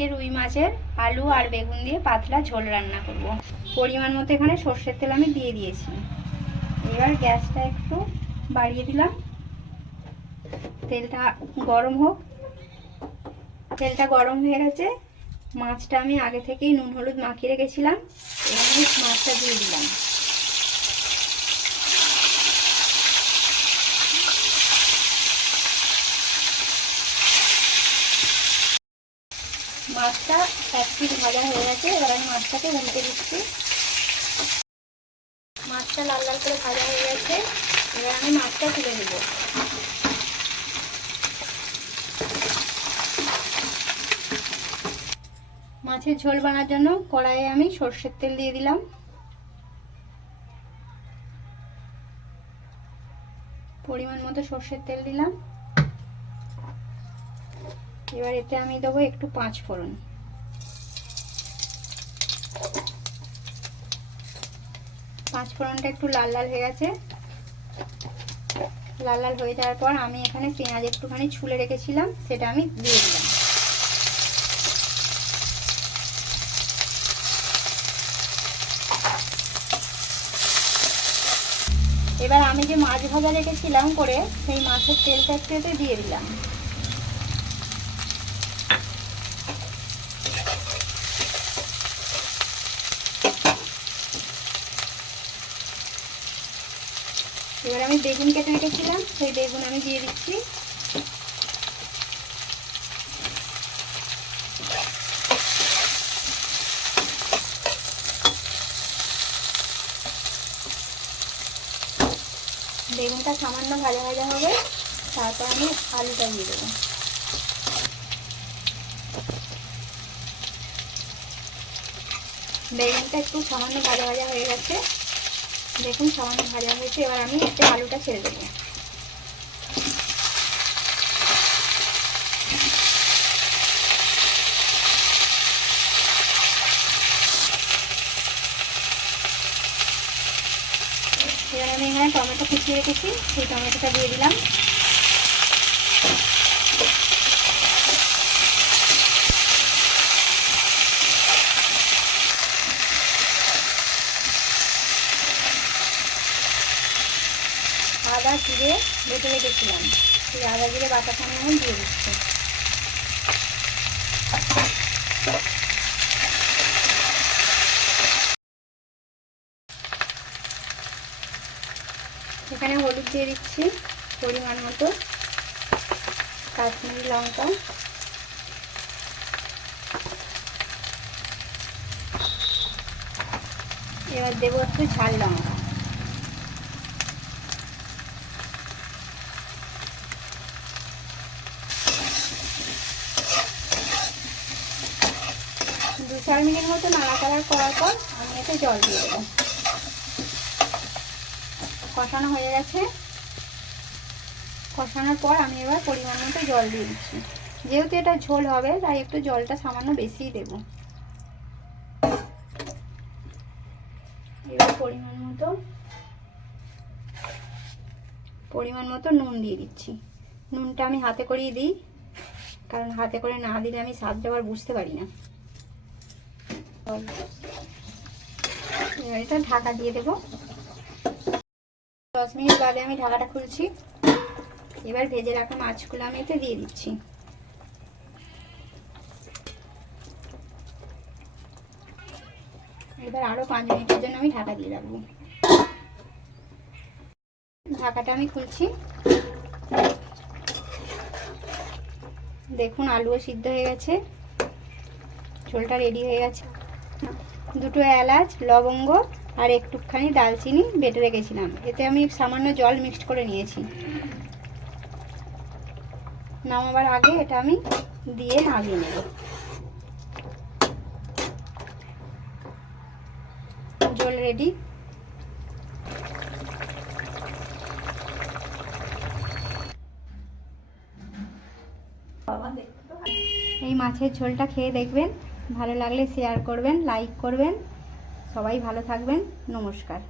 আজকে রুই মাছের আলু আর বেগুন দিয়ে পাতলা ঝোল রান্না করব। পরিমাণ মতো এখানে সর্ষের তেল আমি দিয়ে দিয়েছি। এবার গ্যাসটা একটু বাড়িয়ে দিলাম, তেলটা গরম হোক। তেলটা গরম হয়ে গেছে, মাছটা আমি আগে থেকেই নুন হলুদ মাখিয়ে রেখেছিলাম, এবার আমি মাছটা দিয়ে দিলাম। মাছটা এক পিঠ ভাজা হয়ে গেছে, এবার আমি মাছটাকে উল্টে দিচ্ছি। মাছটা লাল লাল করে ভাজা হয়ে গেছে, এবার আমি মাছটা তুলে দেবো। মাছের ঝোল বানানোর জন্য কড়াইয়ে আমি সর্ষের তেল দিয়ে দিলাম। পরিমাণ মতো সর্ষের তেল দিলাম। এবার এতে আমি দেবো একটু 5 ফোড়ন। পাঁচ ফোড়নটা একটু লাল লাল হয়ে গেছে। লাল লাল হয়ে যাওয়ার পর আমি এখানে পেঁয়াজ একটুখানি ছুলে রেখেছিলাম, সেটা আমি দিয়ে দিলাম। এবার আমি যে মাছ ভাজা রেখেছিলাম করে, সেই মাছের তেলটা একটু এতে দিয়ে দিলাম। এবার আমি বেগুন কেটে রেখেছিলাম, সেই বেগুন আমি দিয়ে দিচ্ছি। বেগুনটা সামান্য ভাজা ভাজা হবে, তারপর আমি আলুটা দিয়ে দেবো। বেগুনটা একটু সামান্য ভাজা ভাজা হয়ে গেছে, দেখুন সামান্য ভাজা হয়েছে। এবার আমি এতে আলুটা ছেড়ে দেবো। এবার আমি এখানে টমেটো কুচিয়ে রেখেছি, সেই টমেটোটা দিয়ে দিলাম। আদা জিরে বেটে রেখেছিলাম, সেই আদা জিরে বাটাটা আমি এখন দিয়ে দিচ্ছি। এখানে হলুদ দিয়ে দিচ্ছি পরিমাণ মতো, কাশ্মীরি লঙ্কা, এবার দেবো একটু ঝাল লঙ্কা। দু 4 মিনিট মতো নাড়াচাড়া করার পর আমি এতে জল দিয়ে দেবো। কষানো হয়ে গেছে, কষানোর পর আমি এবার পরিমাণ মতো জল দিয়ে দিচ্ছি। যেহেতু এটা ঝোল হবে, তাই একটু জলটা সামান্য বেশিই দেবো। এবার পরিমাণ মতো নুন দিয়ে দিচ্ছি। নুনটা আমি হাতে করেই দিই, কারণ হাতে করে না দিলে আমি স্বাদটা আবার বুঝতে পারি না। এবার এটা ঢাকা দিয়ে দেবো। 10 মিনিট বাদে আমি ঢাকাটা খুলছি। এবার ভেজে রাখা মাছগুলো আমি এতে দিয়ে দিচ্ছি। এবার আরো 5 মিনিটের জন্য আমি ঢাকা দিয়ে রাখবো। ঢাকাটা আমি খুলছি। দেখুন আলুও সিদ্ধ হয়ে গেছে, ঝোলটা রেডি হয়ে গেছে। দুটো এলাচ, লবঙ্গ আর একটুখানি দালচিনি বেটে রেখেছিলাম, এতে আমি সামান্য জল মিক্সড করে নিয়েছি। নামাবার আগে এটা আমি দিয়ে নামিয়ে নেব। ঝোল রেডি। এই মাছের ঝোলটা খেয়ে দেখবেন, ভালো লাগলে শেয়ার করবেন, লাইক করবেন। সবাই ভালো থাকবেন। নমস্কার।